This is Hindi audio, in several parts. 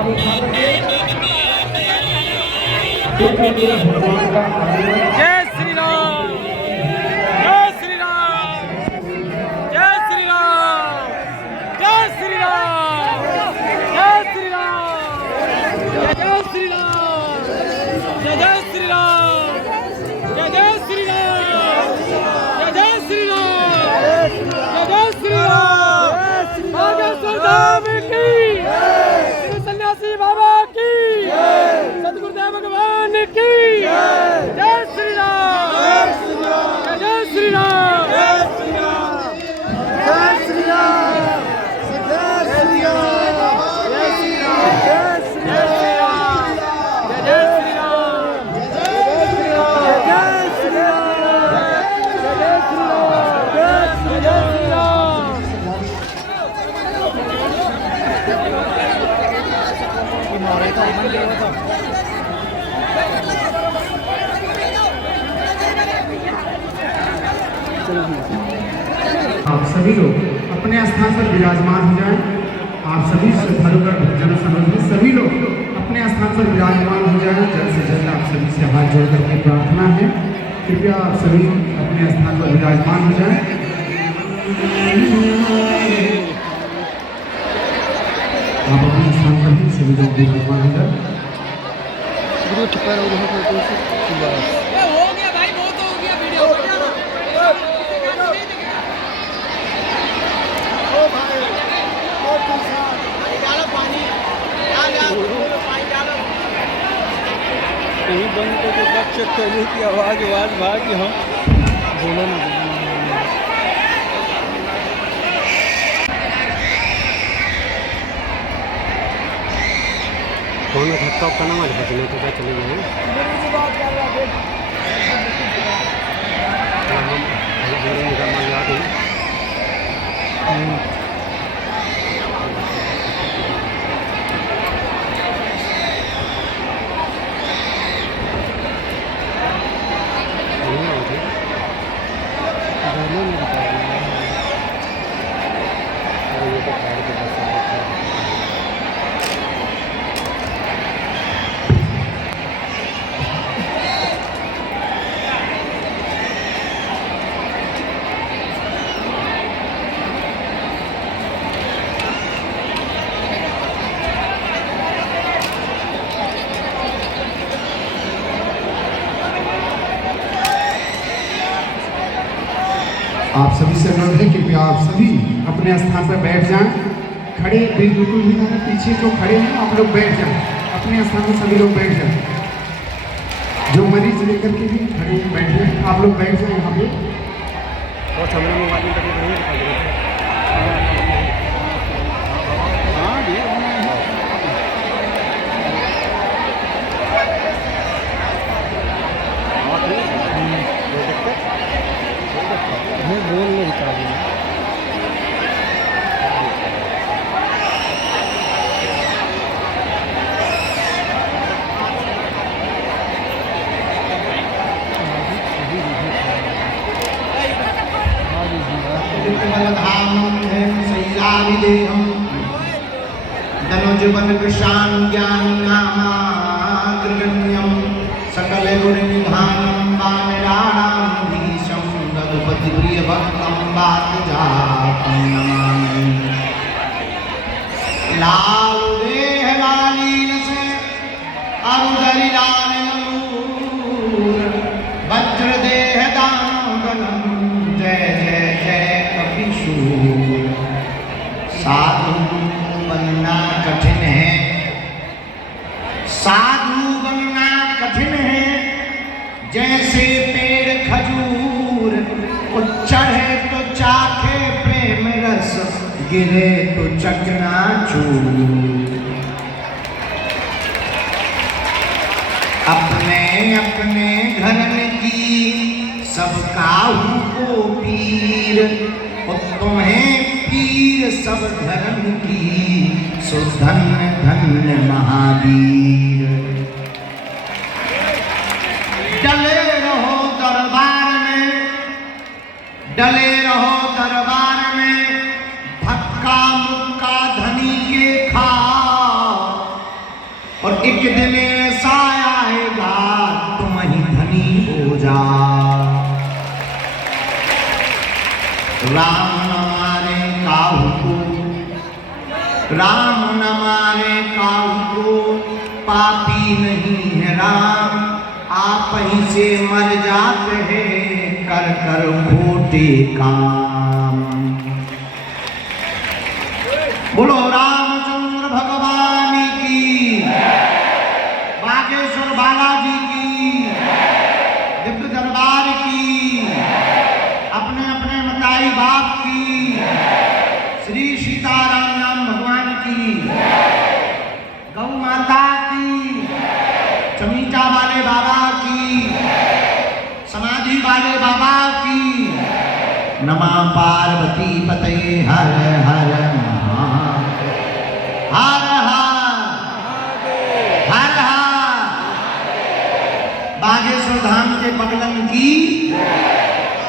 जय श्री राम, जय श्री राम, जय श्री राम, जय श्री राम, जय श्री राम, जय श्री राम, जय श्री राम, जय श्री राम, जय श्री राम, जय श्री राम। बागेश्वर धाम की, श्री सन्यासी बाबा की, सतगुरुदेव भगवान की जय श्री राम, जय श्री राम, जय श्री राम, जय श्री राम, जय श्री राम, जय श्री राम, जय श्री राम, जय श्री राम, जय श्री राम, जय श्री राम, जय श्री राम। आप सभी लोग अपने स्थान पर विराजमान हो जाएं। आप सभी श्रद्धालुगण जन समझ सभी लोग अपने स्थान पर विराजमान हो जाएं। जल्द से जल्द आप सभी से हाथ जोड़ करके प्रार्थना है, कृपया आप सभी अपने स्थान पर विराजमान हो जाएं। आप अपने स्थान पर भी सभी लोग विराजमान हो जाएं। हो गया भाई, बहुत हो गया वीडियो। कहीं बंद करके रख सकते हो कि आवाज़ भागी हम बोलो ना। कौन धक्का करना हमारे बचने तो क्या चले गए आप सभी से अनुरोध है कि आप सभी अपने स्थान पर बैठ जाएं। खड़े बिल्कुल भी ना, पीछे जो खड़े हैं आप लोग बैठ जाएं। अपने स्थान पर सभी लोग बैठ जाएं। जो मरीज लेकर के भी खड़े बैठे आप लोग बैठ जाएं यहाँ पे। और हमारे मोबाइल में बोल नहीं पा रही धनुजबन कृशान ज्ञान नामाग्रगण्यम सकल गुण निधानम वानराणाम धीशम रघुपति प्रिय भक्तम वातजातम नमामि। लाल देह लालीन से अरुदरि लाल नूर वज्र देह दानवगणम जय जय जय कपिशूर। साधु बनना कठिन है, साधु बनना कठिन है। जैसे पेड़ खजूर को चढ़े तो चाखे प्रेम रस, गिरे तो चकनाचूर। अपने अपने घरन की सब काहू को पीर, तुम्हें पीर सब धर्म की सो धन्य धन्य महावीर। डले रहो दरबार में, डले रहो दरबार में, धक्का मुक्का धनी के खाओ, और एक दिन ऐसा आएगा तुम ही धनी हो जा। राम न माने काहू को, राम न माने काहू को, पापी नहीं है राम, आप ही से मर जाते हैं कर कर खोटे काम। बोलो रामचंद्र भगवान की, बागेश्वर बालाजी की, दिव्य दरबार की, अपने अपने मताई बाप की, श्री सीताराम नाम भगवान की, गौ माता की, चमीटा वाले बाबा की, समाधि वाले बाबा की। नमः पार्वती पते हर हर हर हर हर। बागेश्वर धाम के बगलन की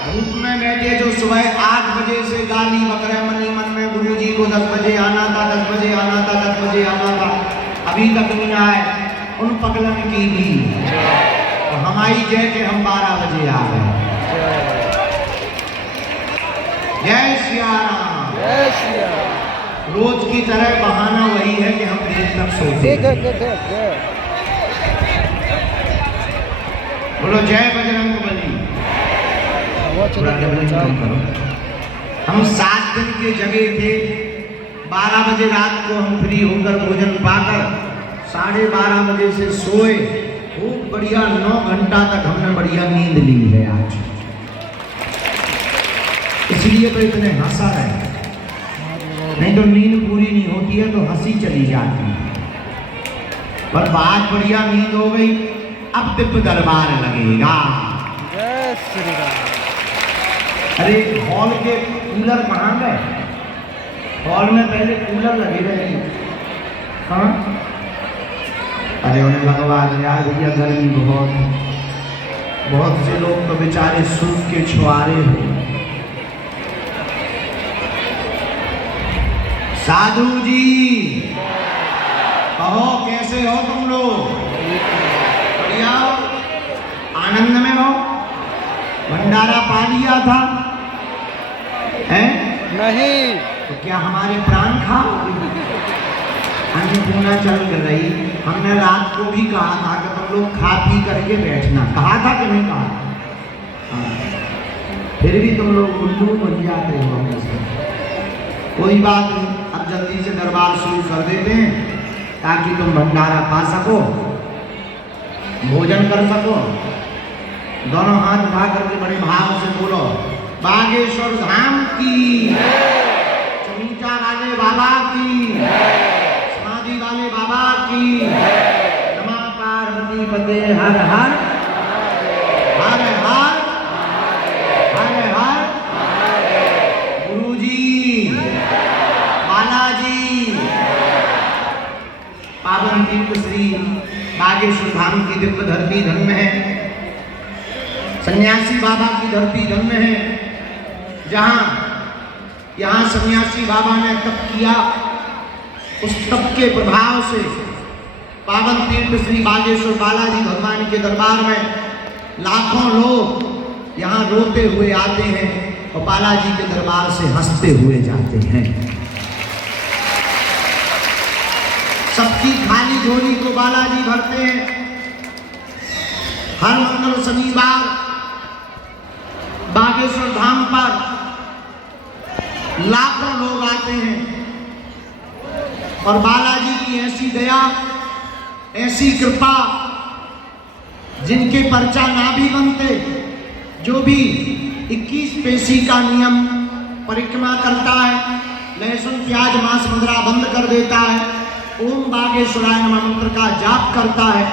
धूप में बैठे जो सुबह 8 बजे से गाली बकरे मनी मन में गुरुजी को 10 बजे आना था, 10 बजे आना था, 10 बजे आना था, अभी तक नहीं आए, उन पगलन की भी तो हमारी जय के हम 12 बजे आ गए। जय सिया राम। जय श्री राम। रोज की तरह बहाना वही है कि हम देर तक सोते हैं। बोलो जय बजरंगबली। हम 7 दिन के जगह थे, 12 बजे रात को हम फ्री होकर भोजन पाकर 12:30 बजे से सोए। खूब बढ़िया 9 घंटा तक हमने बढ़िया नींद ली है आज, इसलिए तो इतने हंसा है, नहीं तो नींद पूरी नहीं होती है तो हंसी चली जाती है। पर बात बढ़िया नींद हो गई, अब दिव्य दरबार लगेगा। जय श्री राम। अरे हॉल के कूलर कहाँ गए? हॉल में पहले कूलर लगे रहे। हाँ, अरे उन्हें लगवा दिया भैया, गर्मी बहुत से लोग तो बेचारे सूख के छुआरे हो। साधु जी कहो कैसे हो तुम लोग? बढ़िया, आनंद में हो? भंडारा पा लिया था? हैं? नहीं। तो क्या हमारे प्राण खाओ? अन्नपूर्णा चल रही, हमने रात को भी कहा था कि तुम लोग खा पी करके बैठना, कहा था कि नहीं कहा? हाँ। फिर भी तुम लोग उल्लू बन जाते हो हमसे। कोई बात नहीं, अब जल्दी से दरबार शुरू कर देते हैं ताकि तुम भंडारा पा सको, भोजन कर सको। दोनों हाथ उठा करके बड़े भाव से बोलो बागेश्वर धाम की, चमीटा वाले बाबा की, समाधि वाले बाबा की। नमः पार्वती पते हर हर हर हर हर हर। गुरुजी, बालाजी, पावन तीर्थ श्री बागेश्वर धाम की दिव्य धरती धन्य है, सन्यासी बाबा की धरती धन्य है, यहाँ सन्यासी बाबा ने तप किया। उस तप के प्रभाव से पावन तीर्थ श्री बागेश्वर बालाजी भगवान के दरबार में लाखों लोग यहाँ रोते हुए आते हैं और बालाजी के दरबार से हंसते हुए जाते हैं। सबकी खाली झोली को बालाजी भरते हैं। हर मंगल शनिवार बागेश्वर धाम पर लाखों लोग आते हैं और बालाजी की ऐसी दया, ऐसी कृपा, जिनके पर्चा ना भी बनते, जो भी 21 पेशी का नियम परिक्रमा करता है, लहसुन प्याज मांस मदिरा बंद कर देता है, ओम बागेश्वराय नमः मंत्र का जाप करता है,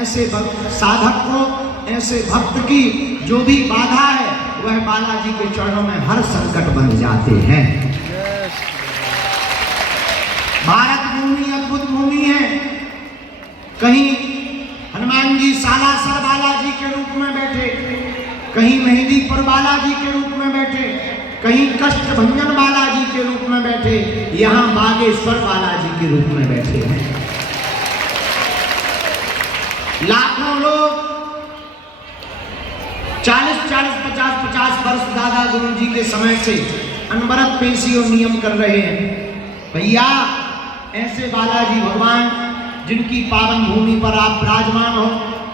ऐसे साधक को, ऐसे भक्त की जो भी बाधा है वह बालाजी के चरणों में हर संकट बन जाते हैं। भारत भूमि अद्भुत भूमि है। कहीं हनुमान जी सालासर बालाजी के रूप में बैठे, कहीं मेहंदीपुर बालाजी के रूप में बैठे, कहीं कष्ट भंजन बालाजी के रूप में बैठे, यहाँ बागेश्वर बालाजी के रूप में बैठे हैं। लाखों लोग 40-40, 50-50 वर्ष दादा गुरु जी के समय से अनवरत पेशी और नियम कर रहे हैं। भैया ऐसे बालाजी भगवान जिनकी पावन भूमि पर आप विराजमान हो,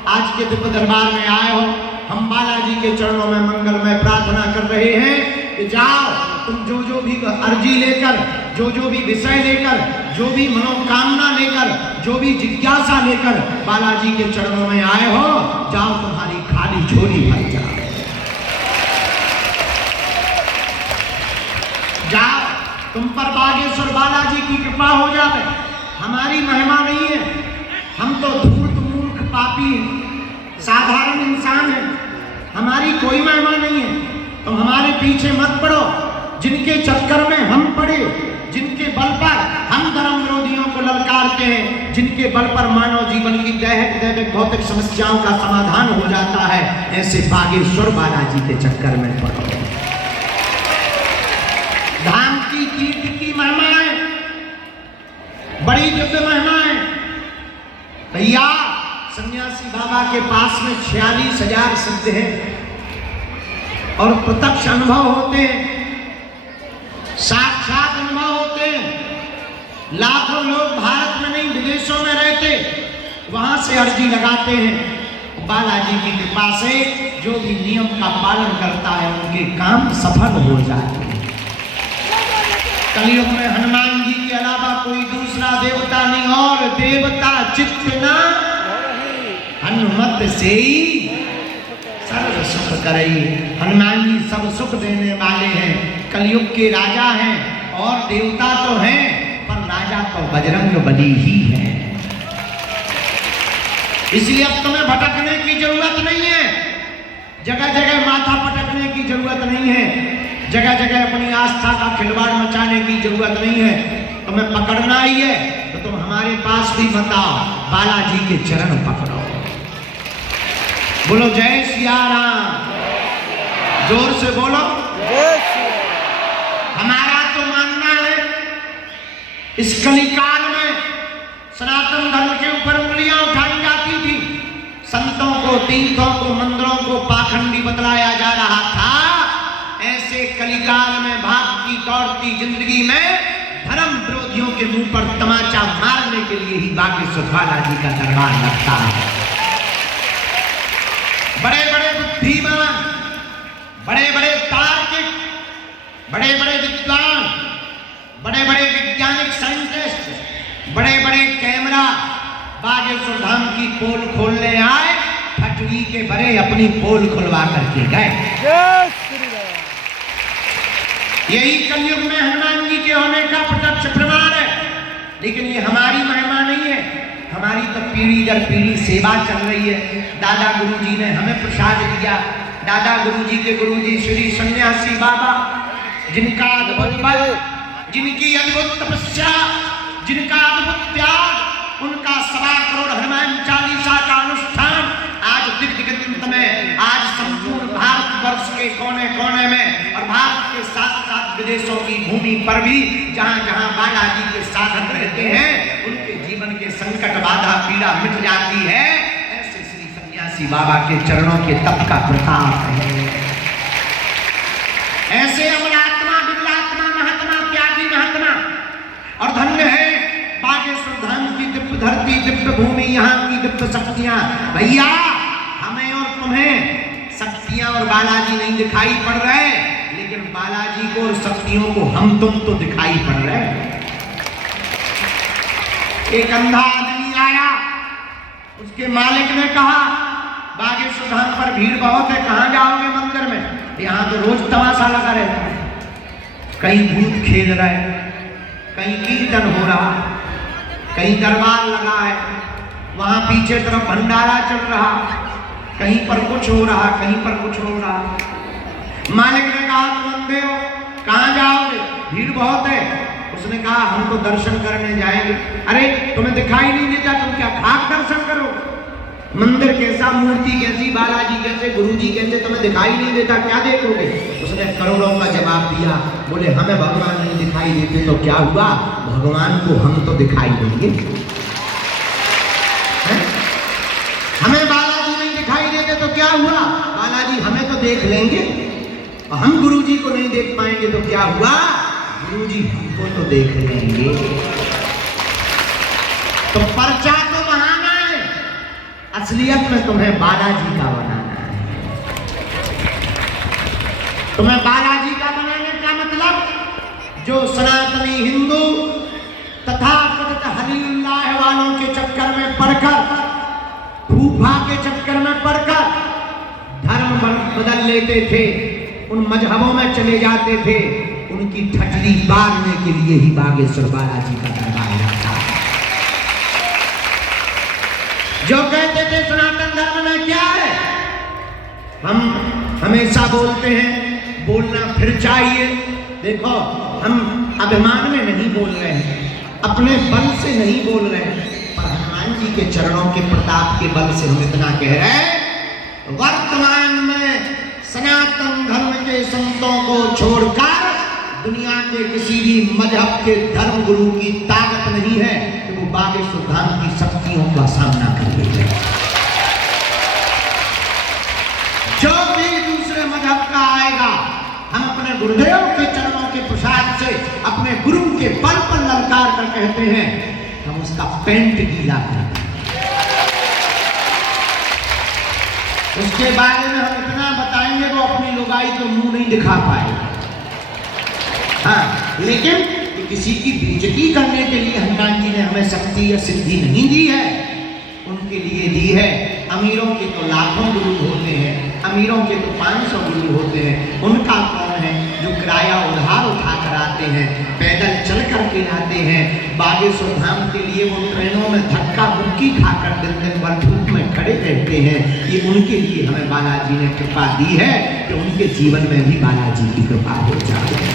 आज के दिव्य दरबार में आए हो, हम बालाजी के चरणों में मंगलमय प्रार्थना कर रहे हैं कि जाओ तुम जो भी अर्जी लेकर, जो भी विषय लेकर, जो भी मनोकामना लेकर, जो भी जिज्ञासा लेकर बालाजी के चरणों में आए हो, जाओ तुम्हारी खाली झोली भर जाओ। जाओ तुम पर बागेश्वर बालाजी की कृपा हो जाए। हमारी महिमा नहीं है, हम तो धूर्त मूर्ख पापी साधारण इंसान हैं, हमारी कोई महिमा नहीं है। तुम हमारे पीछे मत पड़ो, जिनके चक्कर में हम पड़े, जिनके बल पर हम धर्म विरोधियों को ललकारते हैं, जिनके बल पर मानव जीवन की दैहिक भौतिक समस्याओं का समाधान हो जाता है, ऐसे बागेश्वर बालाजी के चक्कर में पड़ो। धाम की कीर्ति की महिमा है, बड़ी दिव्य महिमा है। भैया सन्यासी बाबा के पास में 46,000 सिद्ध हैं और प्रत्यक्ष अनुभव होते हैं, साक्षात अनुभव होते हैं। लाखों लोग भारत में नहीं विदेशों में रहते, वहां से अर्जी लगाते हैं। बालाजी की कृपा से जो भी नियम का पालन करता है उनके काम सफल हो जाते हैं। कलयुग में हनुमान जी के अलावा कोई दूसरा देवता नहीं, और देवता चित्त ना हनुमत से ही सर्व सुख करई। हनुमान जी सब सुख देने वाले हैं, कलयुग के राजा हैं, और देवता तो हैं पर राजा तो बजरंग बली ही है। इसलिए अब तुम्हें भटकने की जरूरत नहीं है, जगह जगह माथा पटकने की जरूरत नहीं है, जगह जगह अपनी आस्था का खिलवाड़ मचाने की जरूरत नहीं है। तुम्हें पकड़ना ही है तो तुम हमारे पास भी बताओ, बालाजी के चरण पकड़ो। बोलो जय सिया राम, जोर से बोलो। हमारा तो मानना है इस कलिकाल में सनातन धर्म के ऊपर उंगलियां उठाई जाती थी, संतों को, तीर्थों को, मंदिरों को पाखंडी बतलाया जा रहा था। ऐसे कलिकाल में भागती दौड़ती जिंदगी में धर्म विरोधियों के मुंह पर तमाचा मारने के लिए ही बागेश्वर बालाजी का दरबार लगता है। बड़े बड़े बुद्धिमान, बड़े बड़े तार्किक, बड़े बड़े विद्वान, बड़े बड़े वैज्ञानिक साइंटिस्ट, बड़े बड़े कैमरा बागेश्वर धाम की पोल खोलने आए, फटवी के बड़े अपनी पोल खुलवा करके गए। यही कलयुग में हनुमान जी के होने का प्रत्यक्ष प्रमाण है। लेकिन ये हमारी महिमा नहीं है, हमारी तो पीढ़ी दर पीढ़ी सेवा चल रही है। दादा गुरु जी ने हमें प्रसाद दिया, दादा गुरु जी के गुरु जी श्री सन्यासी बाबा, जिनका अद्भुत बल, जिनकी अद्भुत तपस्या, जिनका अद्भुत त्याग, उनका 1.25 करोड़ हनुमान चालीसा का अनुष्ठान आज दिग्गज में, आज संपूर्ण भारत वर्ष के कोने कोने में और भारत के साथ साथ विदेशों की भूमि पर भी जहां जहां बालाजी के साधक रहते हैं, उनके जीवन के संकट बाधा पीड़ा मिट जाती है। ऐसे श्री सन्यासी बाबा के चरणों के तप का प्रताप है। ऐसे अमलात्मा, विमलात्मा, महात्मा, त्यागी महात्मा, और धन्य है बागेश्वर धाम की दिव्य धरती, दिव्य भूमि, यहाँ की दिव्य शक्तियां। भैया हमें और तुम्हें शक्तियां और बालाजी नहीं दिखाई पड़ रहे, लेकिन बालाजी को और शक्तियों को हम तुम तो दिखाई पड़ रहे। एक अंधा आदमी आया, उसके मालिक ने कहा बागेश्वर धाम पर भीड़ बहुत है, कहाँ जाओगे मंदिर में? यहाँ तो रोज तमाशा लगा रहता है, कहीं भूत खेल रहे, कहीं कीर्तन हो रहा, कहीं दरबार लगा है, वहां पीछे तरफ भंडारा चल रहा, कहीं पर कुछ हो रहा, कहीं पर कुछ हो रहा। मालिक ने कहा तुम अंधे हो, कहाँ जाओगे? भीड़ बहुत है। उसने कहा हम तो दर्शन करने जाएंगे। अरे तुम्हें दिखाई नहीं देता, तुम क्या खाक दर्शन करोगे? मंदिर कैसा, मूर्ति कैसी, बालाजी कैसे, गुरुजी कैसे, तुम्हें दिखाई नहीं देता, क्या देखोगे? उसने करोड़ों का जवाब दिया। बोले हमें भगवान नहीं दिखाई देते तो क्या हुआ, भगवान को हम तो दिखाई देंगे। देख लेंगे और हम गुरुजी को नहीं देख पाएंगे तो क्या हुआ, गुरुजी हमको तो देख लेंगे। तो पर्चा तो बनाना है, असलियत में तुम्हें बालाजी का बनाना है। तुम्हें बालाजी का बनाने का मतलब, जो सनातनी हिंदू तथा कथित हलीउल्लाह वालों के चक्कर में पड़कर, फूफा के चक्कर में पड़कर धर्म बदल लेते थे, उन मजहबों में चले जाते थे, उनकी ठटली बांधने के लिए ही बागेश्वर बालाजी का दरबार था। जो कहते थे सनातन धर्म में क्या है, हम हमेशा बोलते हैं, बोलना फिर चाहिए। देखो, हम अभिमान में नहीं बोल रहे हैं, अपने बल से नहीं बोल रहे हैं, पर हनुमान जी के चरणों के प्रताप के बल से हम इतना कह रहे हैं, वर्तमान में सनातन धर्म के संतों को छोड़कर दुनिया के किसी भी मजहब के धर्म गुरु की ताकत नहीं है कि वो बागेश्वर धाम की शक्तियों का सामना कर ले। जो भी दूसरे मजहब का आएगा, हम अपने गुरुदेव के चरणों के प्रसाद से अपने गुरु के बल पर ललकार कर कहते हैं, हम उसका पेंट गीला करते हैं। उसके बारे में हम इतना बताएंगे वो अपनी लुगाई को मुंह नहीं दिखा पाएगा। हाँ, लेकिन किसी की बेइज्जती करने के लिए हनुमान जी ने हमें शक्ति या सिद्धि नहीं दी है, उनके लिए दी है। अमीरों के तो लाखों गुरु होते हैं, अमीरों के तो 500 गुरु होते हैं। उनका कौन है जो किराया उधार उठा कर आते हैं, पैदल चल कर के आते हैं बागेश्वर धाम के लिए, वो ट्रेनों में धक्का मुक्की खाकर दिन दिन भर धूप में खड़े रहते हैं। ये उनके लिए हमें बालाजी ने कृपा दी है कि उनके जीवन में भी बालाजी की कृपा हो जाए,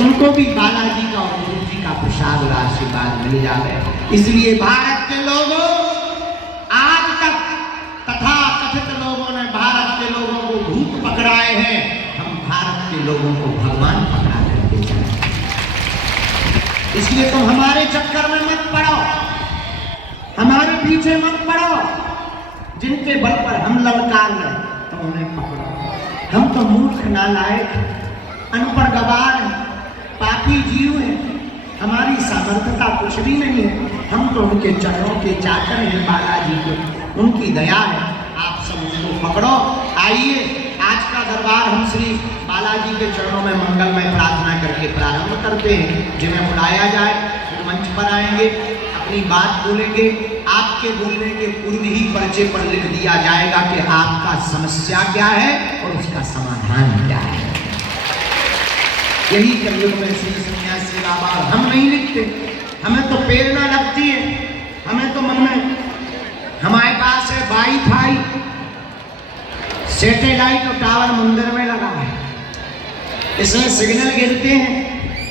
उनको भी बालाजी का और गुरु जी का प्रसाद और आशीर्वाद मिल जाए। इसलिए भारत के लोगों, आज तक तथा कथित लोगों ने भारत के लोगों को भूत पकड़ाए हैं, हम भारत के लोगों को भगवान पकड़ा करके जाए। इसलिए तुम हमारे चक्कर में मत पड़ो, हमारे पीछे मत पड़ो। जिनके बल पर हम ललकार रहे तो उन्हें पकड़ो। हम तो मूर्ख, नालायक, अनपढ़, गवार, पापी जीव है, हमारी सामर्थ्यता कुछ भी नहीं है। हम तो उनके चरणों के चाकर हैं बालाजी को, उनकी दया है। आप सब उनको पकड़ो। आइए, आज का दरबार हम श्री बालाजी के चरणों में मंगलमय प्रार्थना करके प्रारंभ करते हैं। जिन्हें बुलाया जाए वो मंच पर आएंगे, अपनी बात बोलेंगे। आपके बोलने के पूर्व ही पर्चे पर लिख दिया जाएगा कि आपका समस्या क्या है और उसका समाधान क्या है। यही कलयुग में श्री सन्यासी बाबा, हम नहीं लिखते, हमें तो प्रेरणा लगती है, हमें तो मन में, हमारे पास है वाईफाई, सैटेलाइट और टावर मंदिर में लगा है, इसमें सिग्नल गिरते हैं,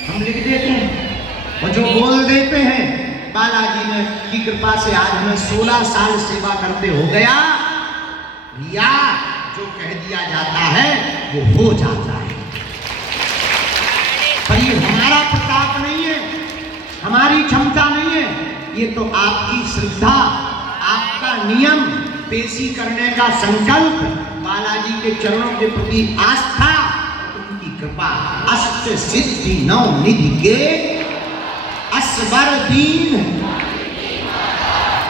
हम लिख देते हैं और जो बोल देते हैं। बालाजी ने की कृपा से आज हमें 16 साल सेवा करते हो गया, या जो कह दिया जाता है वो हो जाता है। पर ये हमारा प्रताप नहीं है, हमारी क्षमता नहीं है, ये तो आपकी श्रद्धा, आपका नियम, पेशी करने का संकल्प, बालाजी के चरणों के प्रति आस्था, उनकी कृपा। अष्ट सिद्धि नौ निधि के असवर दीन,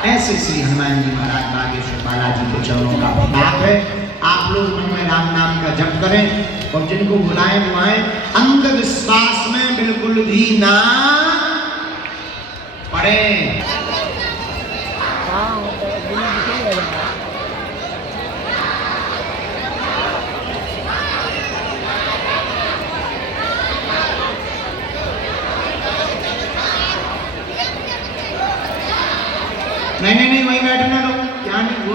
ऐसे श्री हनुमान जी महाराज बागेश्वर बालाजी के चरणों का प्रताप है। आप लोग मन में राम नाम का जप करें और जिनको बुलाएं बुलाएं, अंधविश्वास में बिल्कुल भी ना पड़े। नहीं, वहीं बैठना दो, क्या नहीं, वो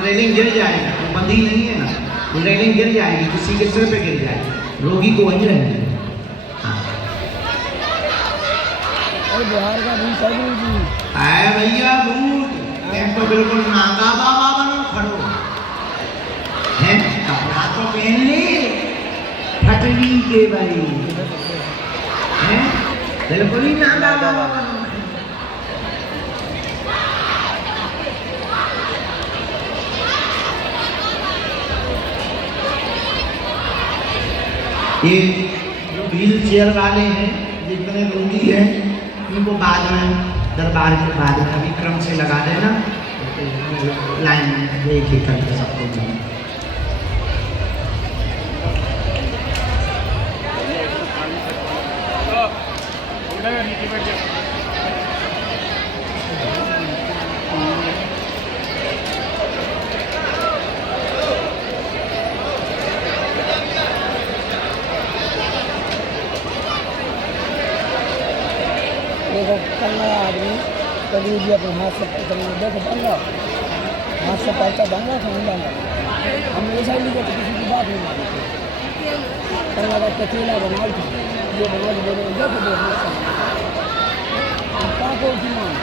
रेलिंग गिर जाएगी, वो बंदी नहीं है ना, वो रेलिंग गिर जाएगी, किसी के सिर पे गिर जाएगी, रोगी को वहीं रहने दो। हाँ, बिहार का भूत है जी, आए भैया भूत, मैं तो बिल्कुल नागा बाबा बनो खड़ो है, कपड़ा तो पहन ले फटनी के भाई है, बिल्कुल ही नागा बाबा बनो। ये जो व्हील चेयर वाले हैं जितने रोगी हैं इनको बाद में दरबार के बाद में अभी क्रम से लगा देना, लाइन में एक एक करके सबको देना। देखो कन्ना आदमी कभी भी अपने हाथ से पकड़ना, देखो बंगा हाथ से पैसा बंगा था नहीं बंगा, हम ऐसा ही नहीं करते, किसी की बात नहीं मानते। कन्ना का कचेला बनाओ था ये बना के बोले देखो क्या को मान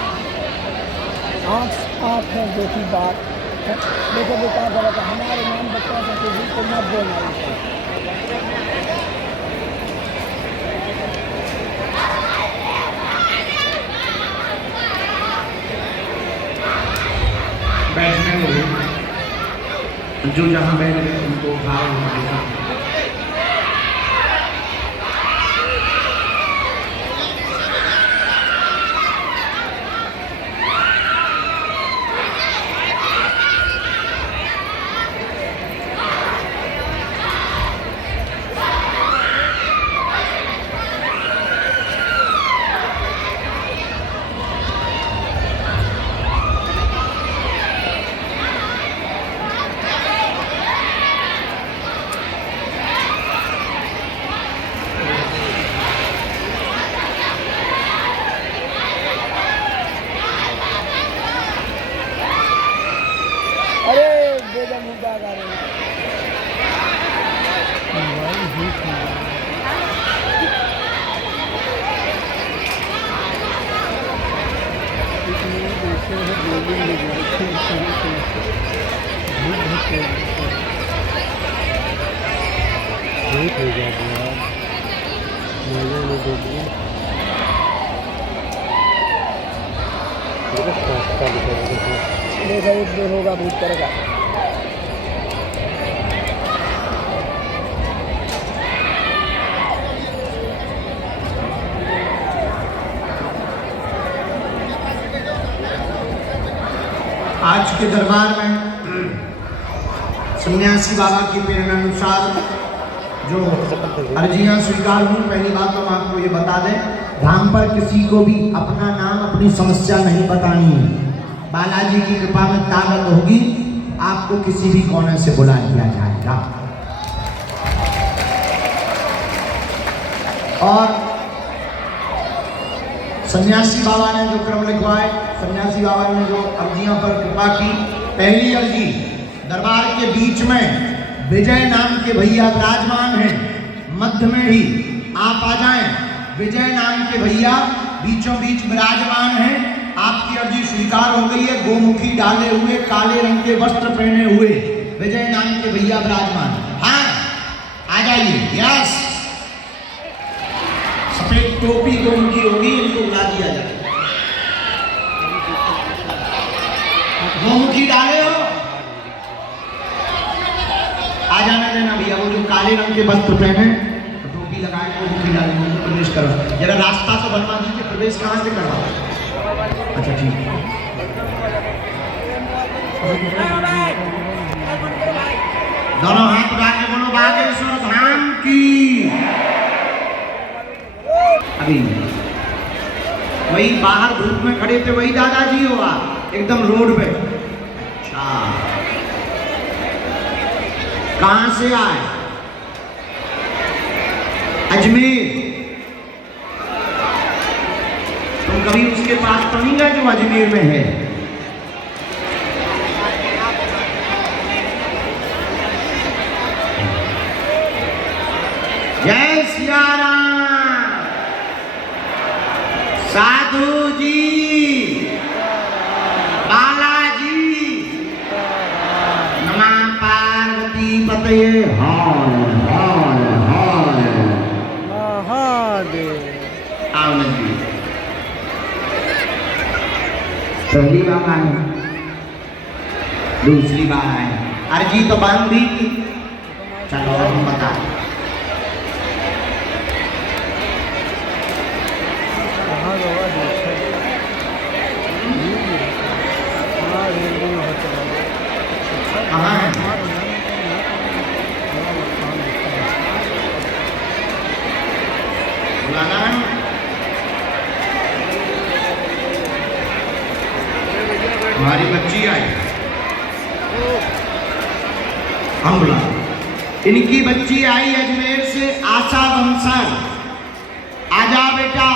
आँख है देखी बात देखो बेटा गलत हमारे नाम बच्चा का किसी को मत बोलना। बैठने में जो जहाँ बैठ गए उनको भाव होगा। देखा एक दो होगा भूत करेगा। आज के दरबार में सन्यासी बाबा की प्रेरणानुसार जो अर्जियां स्वीकार हुई, पहली बात तो हम आपको ये बता दें, धाम पर किसी को भी अपना नाम अपनी समस्या नहीं बतानी है। बालाजी की कृपा में ताकत होगी, आपको किसी भी कोने से बुला लिया जाएगा। और सन्यासी बाबा ने जो क्रम लिखवाए, सन्यासी बाबा ने जो अर्जियों पर कृपा की, पहली अर्जी दरबार के बीच में विजय नाम के भैया विराजमान हैं, मध्य में ही आप आ जाएं। विजय नाम के भैया बीचों बीच विराजमान हैं। आपकी अर्जी स्वीकार हो गई है। गोमुखी डाले हुए, काले रंग के वस्त्र पहने हुए विजय नाम के भैया विराजमान। हाँ, आ जाइए। यस, सफेद टोपी तो उनकी होगी, इनको बुला दिया जाए। गोमुखी डाले हो, आ जाना देना भैया। वो जो काले रंग के वस्त्र पहने, टोपी लगाए, गोमुखी डाले, उनको प्रवेश करो। जरा रास्ता तो बनवा दीजिए, प्रवेश कहाँ से करवा? अच्छा ठीक है। दोनों हाथ उठा के बोलो बागेश्वर धाम की। अभी वही बाहर धूप में खड़े थे वही दादाजी हो आप, एकदम रोड पे। अच्छा, कहां से आए? अजमेर। तुम कभी उसके पास तो नहीं गए जो अजमेर में है? जय सिया राम। साधु जी, बालाजी, नमः पार्वती पतये हाय हाय हाय महादेव। आओ जी, पहली बार आए, दूसरी बार आए, अर्जी तो बंद भी थी। चलो हम बता, हमारी बच्ची आई हम बुला, इनकी बच्ची आई अजमेर से, आशा बंसल। आजा बेटा,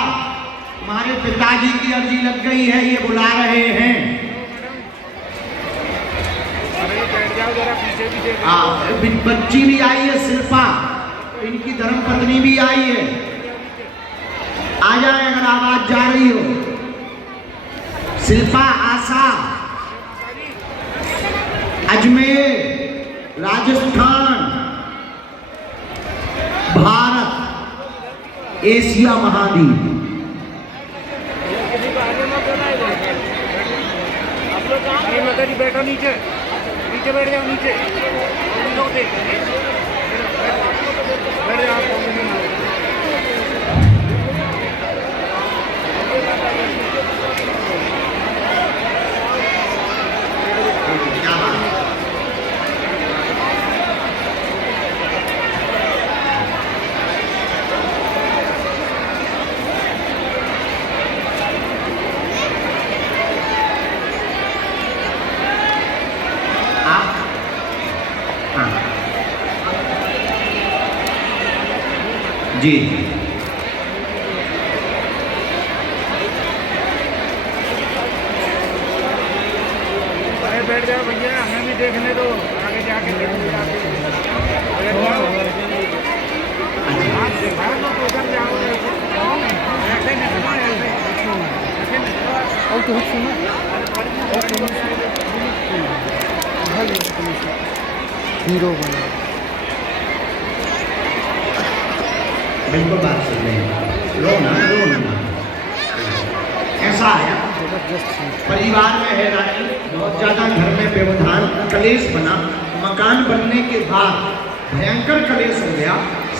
तुम्हारे पिताजी की अर्जी लग गई है, ये बुला रहे हैं। बच्ची भी आई है शिल्पा, इनकी धर्मपत्नी भी आई है। आ जाए अगर आवाज जा रही हो। शिल्पा, आशा, अजमेर, राजस्थान, भारत, एशिया महाद्वीप। बैठो नीचे, नीचे बैठ जाओ, नीचे बैठ जाओ। जी अरे बैठ जाओ भैया, हमें भी देखने दो, आगे जाके देखो। आप दिखा दो तो उधर जाओ, ऐसे नहीं, हीरो बना। बिल्कुल बात सुन रहे हैं। रोना रोना ऐसा है, परिवार में है रानी, बहुत ज्यादा घर में व्यवधान, कलेश बना। मकान बनने के बाद भयंकर कलेश हो गया,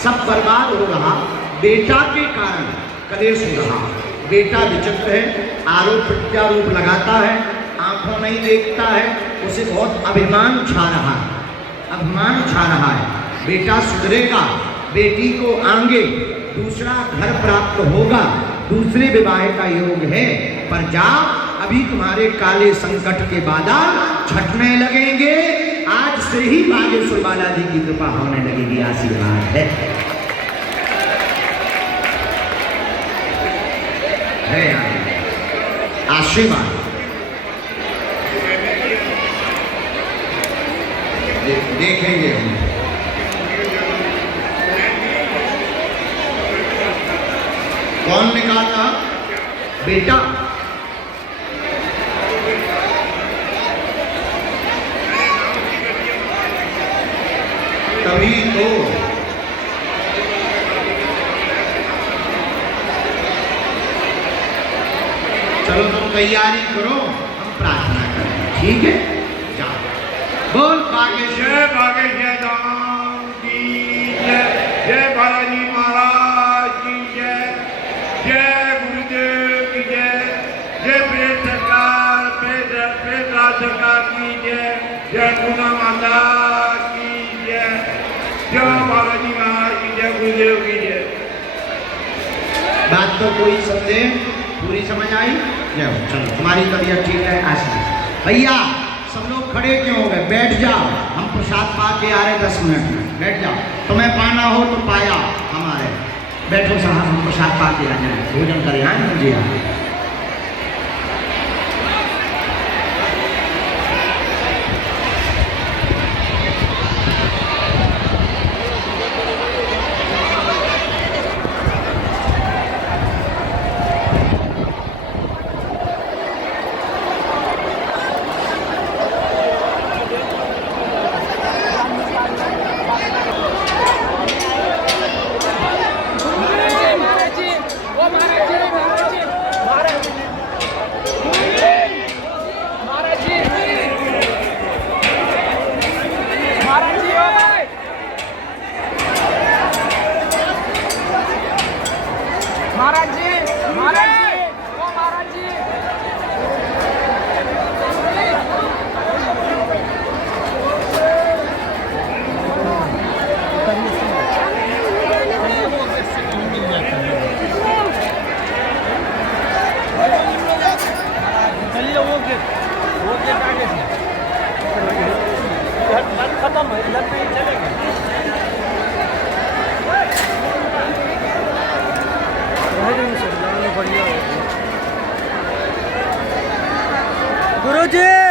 सब बर्बाद हो रहा। बेटा के कारण कलेश हो रहा। बेटा विचित्र है, आरोप प्रत्यारोप लगाता है, आंखों नहीं देखता है, उसे बहुत अभिमान छा रहा है, अभिमान छा रहा है। बेटा सुधरेगा, बेटी को आगे दूसरा घर प्राप्त होगा, दूसरे विवाह का योग है। पर जा, अभी तुम्हारे काले संकट के बादल छटने लगेंगे। आज से ही बागेश्वर बालाजी की कृपा होने लगेगी, आशीर्वाद है आशीर्वाद। देखेंगे हम। कौन निकाला? बेटा। तभी तो चलो तुम तैयारी करो, हम प्रार्थना करें, ठीक है? जाओ। बोल बागेश्वर बागेश्वर धाम की जय, जय बालाजी महाराज की जय, जय गुरुदेव की जय, जय प्रेत सरकार, प्रेत राज सरकार की जय, जय पूना माता की जय, जय बालाजी महाराज की जय, गुरुदेव की जय। बात तो कोई समझे, पूरी समझ आई? जाओ, चलो तुम्हारी तबीयत ठीक है। आशीष भैया, सब लोग खड़े क्यों हो गए? बैठ जाओ, हम प्रसाद पा के आ रहे 10 मिनट में। बैठ जाओ, तुम्हें पाना हो तो पाया हमारे। बैठो साहब, हम प्रसाद पा के आ जाए, भोजन करें। हाँ जी हाँ। जी